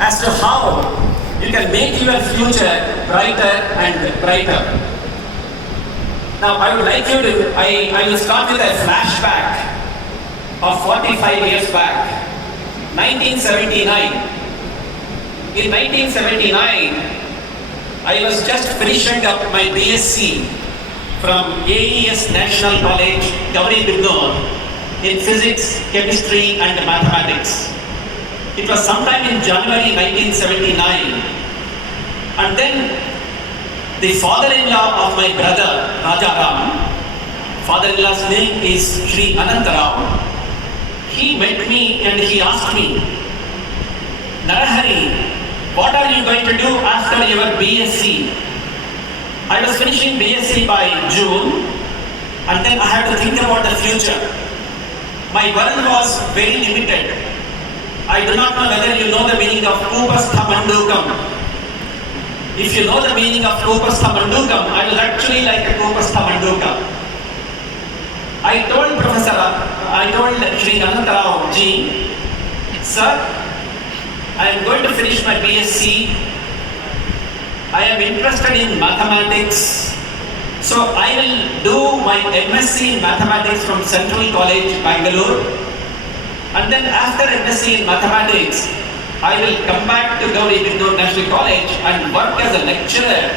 as to how you can make your future brighter and brighter. Now, I would like you to, I will start with a flashback of 45 years back, 1979. In 1979, I was just finishing up my BSc from AES National College, Gauri Bidnor, in physics, chemistry and mathematics. It was sometime in January 1979. And then the father-in-law of my brother, Rajaram, father-in-law's name is Sri Anantarao, he met me and he asked me, Narahari, what are you going to do after your BSc? I was finishing BSc by June and then I had to think about the future. My world was very limited. I do not know whether you know the meaning of Koopamandookam. If you know the meaning of Koopamandookam, I was actually like a Koopamandookam. I told Sri Anantarao ji, sir, I am going to finish my BSc. I am interested in mathematics. So I will do my MSc in mathematics from Central College, Bangalore. And then after MSc in mathematics, I will come back to Gauri Bidnor National College and work as a lecturer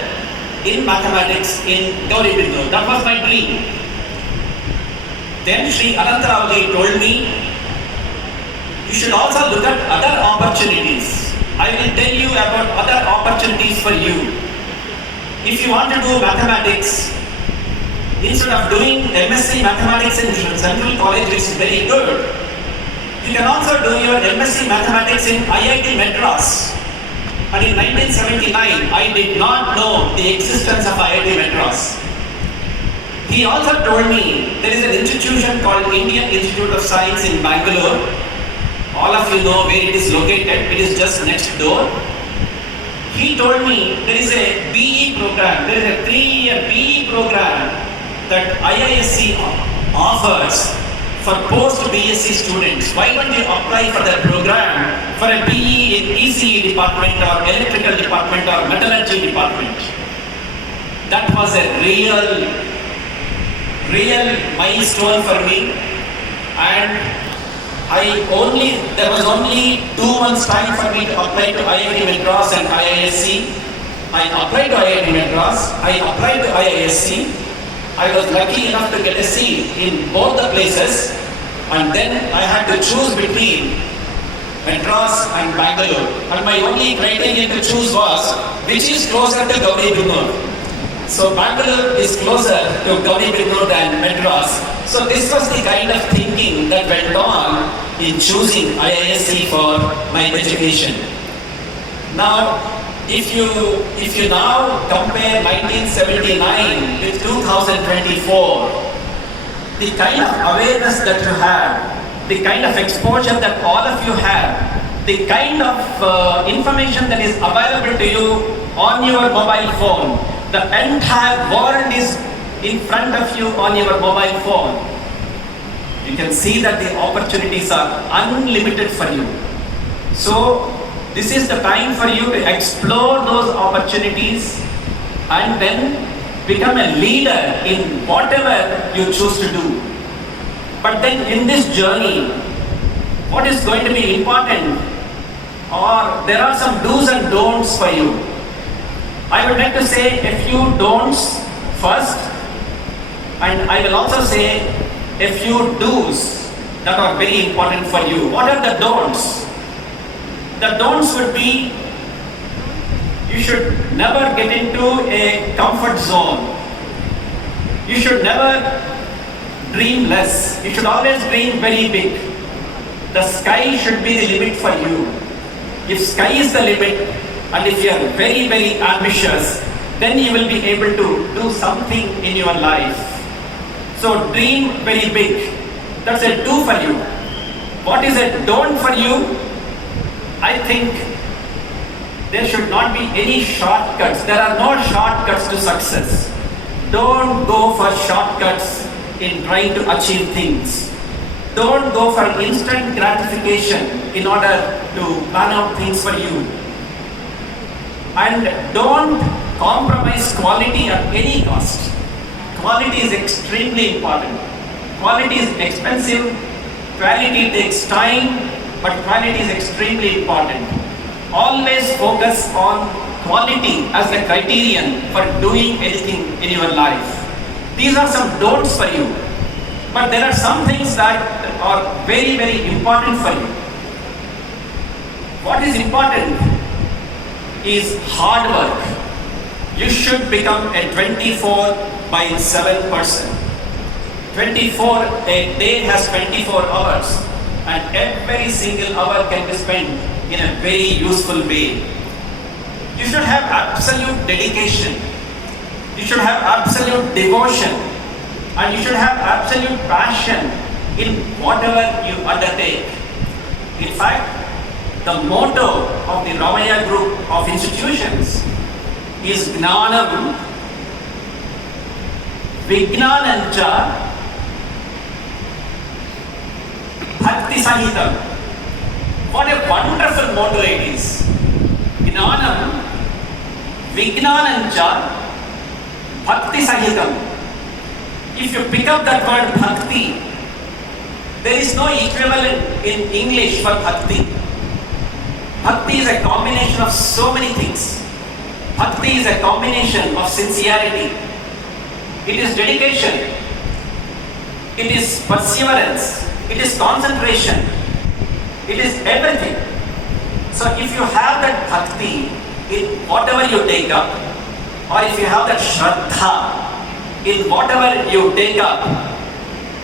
in mathematics in Gauri Bidnor. That was my dream. Then Sri Anantarao ji told me, you should also look at other opportunities. I will tell you about other opportunities for you. If you want to do mathematics, instead of doing MSc mathematics in Central College, which is very good, you can also do your MSc mathematics in IIT Madras. And in 1979, I did not know the existence of IIT Madras. He also told me there is an institution called Indian Institute of Science in Bangalore. All of you know where it is located. It is just next door. He told me there is a BE program, there is a 3-year BE program that IISc offers for post-BSc students. Why don't you apply for that program for a BE in ECE department or electrical department or metallurgy department? That was a real milestone for me. And there was only 2 months time for me to apply to IIT Madras and IISc. I applied to IIT Madras, I applied to IISc. I was lucky enough to get a seat in both the places, and then I had to choose between Madras and Bangalore. And my only criteria to choose was which is closer to Gauri Bidnor. So Bangalore is closer to Gauri Bidnor than Madras. So this was the kind of thinking that went on in choosing IISc for my education. Now, if you now compare 1979 with 2024, the kind of awareness that you have, the kind of exposure that all of you have, the kind of information that is available to you on your mobile phone, the entire world is in front of you on your mobile phone. You can see that the opportunities are unlimited for you. So this is the time for you to explore those opportunities and then become a leader in whatever you choose to do. But then in this journey, what is going to be important, or there are some do's and don'ts for you. I would like to say a few don'ts first, and I will also say a few do's that are very important for you. What are the don'ts? The don'ts would be, you should never get into a comfort zone. You should never dream less. You should always dream very big. The sky should be the limit for you. If sky is the limit, and if you are very, very ambitious, then you will be able to do something in your life. So dream very big. That's a do for you. What is a don't for you? I think there should not be any shortcuts. There are no shortcuts to success. Don't go for shortcuts in trying to achieve things. Don't go for instant gratification in order to plan out things for you. And don't compromise quality at any cost. Quality is extremely important. Quality is expensive, quality takes time, but quality is extremely important. Always focus on quality as the criterion for doing anything in your life. These are some don'ts for you, but there are some things that are very, very important for you. What is important is hard work. You should become a 24/7 person. A day has 24 hours, and every single hour can be spent in a very useful way. You should have absolute dedication. You should have absolute devotion, and you should have absolute passion in whatever you undertake. In fact, the motto of the Ramaya group of institutions is Gnanam Vijnanancha Bhakti Sahitam. What a wonderful motto it is. Gnanam Vijnanancha Bhakti Sahitam. If you pick up that word Bhakti, there is no equivalent in English for Bhakti. Bhakti is a combination of so many things. Bhakti is a combination of sincerity. It is dedication. It is perseverance. It is concentration. It is everything. So if you have that Bhakti in whatever you take up, or if you have that Shraddha in whatever you take up,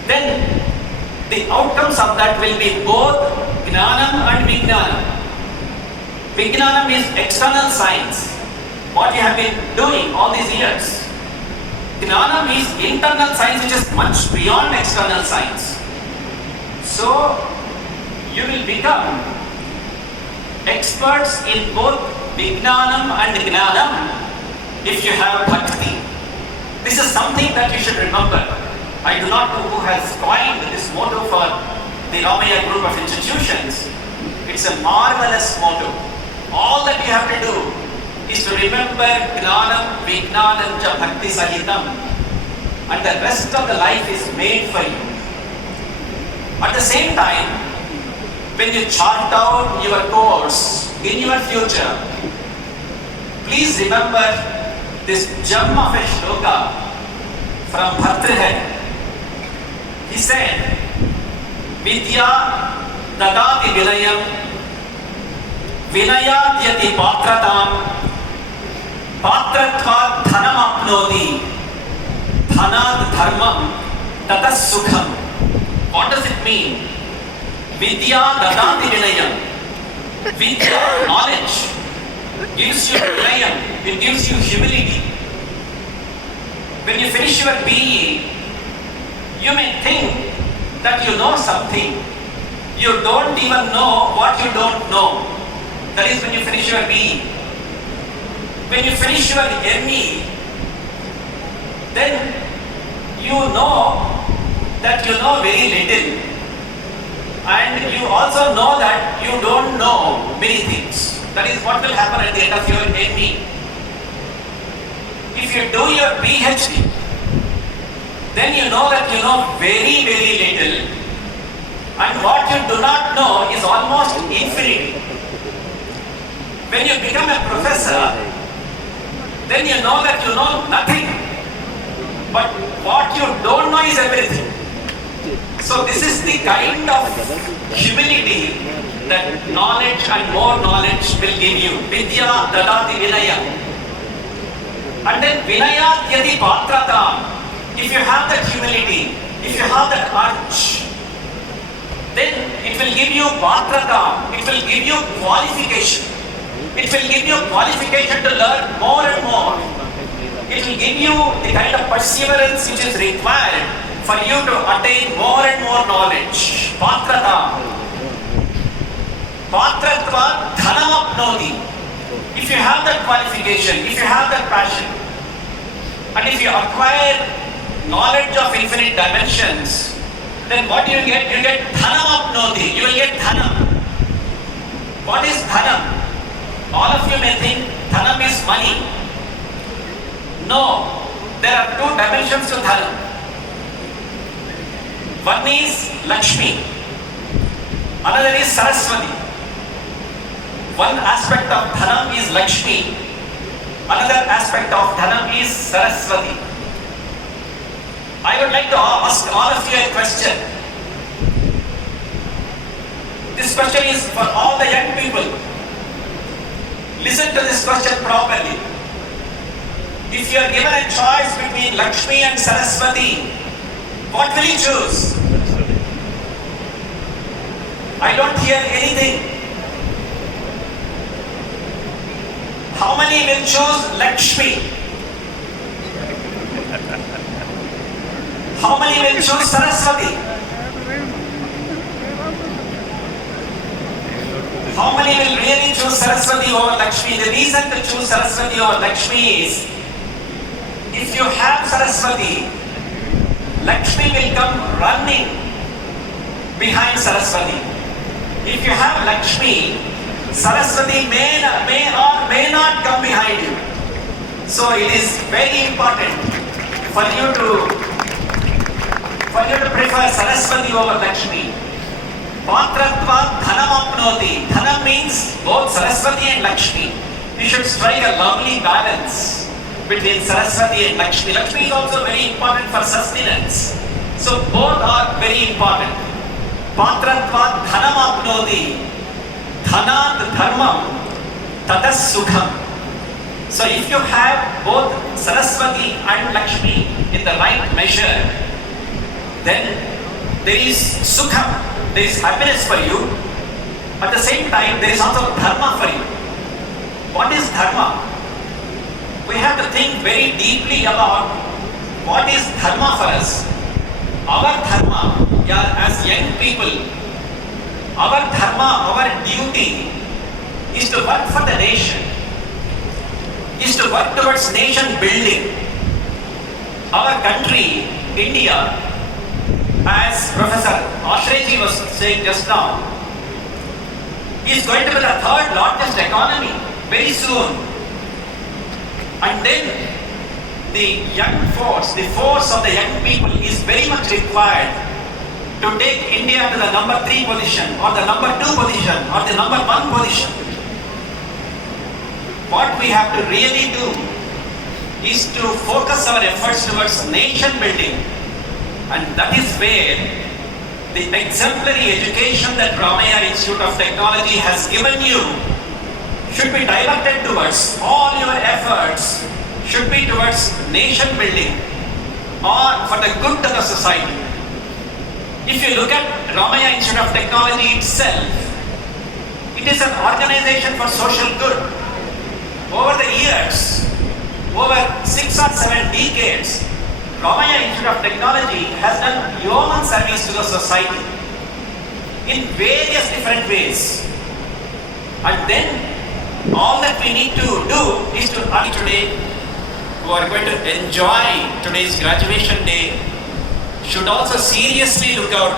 then the outcomes of that will be both Gnanam and Vijnanam. Vijnanam is external science, what you have been doing all these years. Gnanam is internal science, which is much beyond external science. So, you will become experts in both Vijnanam and Gnanam if you have Bhakti. This is something that you should remember. I do not know who has coined this motto for the Ramaya group of institutions. It's a marvelous motto. All that you have to do is to remember Gnanam Vijnanam cha Bhakti Sahitam, and the rest of the life is made for you. At the same time, when you chart out your course in your future, please remember this gem of a shloka from Bhartrihari. He said, Vidya dadati vinayam, vinayadyati patratam, patratvat dhanam apnoti, dhanad dharmam, tatas sukham. What does it mean? Vidya dadati vinayam. Vidya, knowledge, gives you vinayam, it gives you humility. When you finish your BE, you may think that you know something. You don't even know what you don't know. That is when you finish your BE. When you finish your ME, then you know that you know very little. And you also know that you don't know many things. That is what will happen at the end of your ME. If you do your PhD, then you know that you know very, very little, and what you do not know is almost infinity. When you become a professor, then you know that you know nothing, but what you don't know is everything. So this is the kind of humility that knowledge and more knowledge will give you. Vidya dadati vinaya. And then vinaya yadi patrata. If you have that humility, if you have that urge, then it will give you patrata. It will give you qualification. It will give you qualification to learn more and more. It will give you the kind of perseverance which is required for you to attain more and more knowledge. Patrata. Patratva dhanam apnoti. If you have that qualification, if you have that passion, and if you acquire knowledge of infinite dimensions, then what do you get? You get dhanam apnoti. You will get dhanam. What is dhanam? All of you may think dhanam is money. No, there are two dimensions to dhanam. One is Lakshmi, another is Saraswati. One aspect of dhanam is Lakshmi, another aspect of dhanam is Saraswati. I would like to ask all of you a question. This question is for all the young people. Listen to this question properly. If you are given a choice between Lakshmi and Saraswati, what will you choose? I don't hear anything. How many will choose Lakshmi? How many will choose Saraswati? How many will really choose Saraswati over Lakshmi? The reason to choose Saraswati over Lakshmi is, if you have Saraswati, Lakshmi will come running behind Saraswati. If you have Lakshmi, Saraswati may or may not come behind you. So it is very important for you to prefer Saraswati over Lakshmi. Patratva dhanam apnoti. Dhanam means both Saraswati and Lakshmi. You should strike a lovely balance between Saraswati and Lakshmi. Lakshmi is also very important for sustenance. So both are very important. Patratva dhanam apnoti. Dhanat dharmam tatas sukham. So if you have both Saraswati and Lakshmi in the right measure, then there is sukham, there is happiness for you. At the same time, there is also dharma for you. What is dharma? We have to think very deeply about what is dharma for us. Our dharma, as young people, our dharma, our duty is to work for the nation, is to work towards nation building. Our country, India, as Professor Ashreji was saying just now, is going to be the third largest economy very soon. And then the young force, the force of the young people is very much required to take India to the number 3 position or the number 2 position or the number 1 position. What we have to really do is to focus our efforts towards nation building, and that is where the exemplary education that Ramaya Institute of Technology has given you should be directed towards. All your efforts should be towards nation building or for the good of the society. If you look at Ramaya Institute of Technology itself, it is an organization for social good. Over the years, over 6 or 7 decades, Ramaya Institute of Technology has done yeoman service to the society in various different ways. And then all that we need to do is to today, who are going to enjoy today's graduation day, should also seriously look out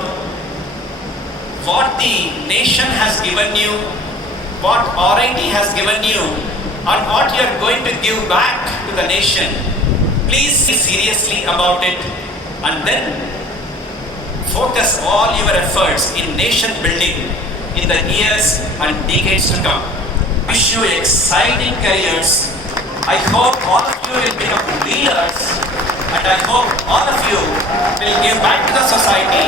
what the nation has given you, what RIT has given you, and what you are going to give back to the nation. Please think seriously about it and then focus all your efforts in nation building in the years and decades to come. Wish you exciting careers. I hope all of you will become leaders, and I hope all of you will give back to the society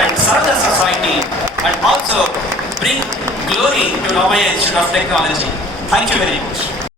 and serve the society and also bring glory to Ramaya Institute of Technology. Thank you very much.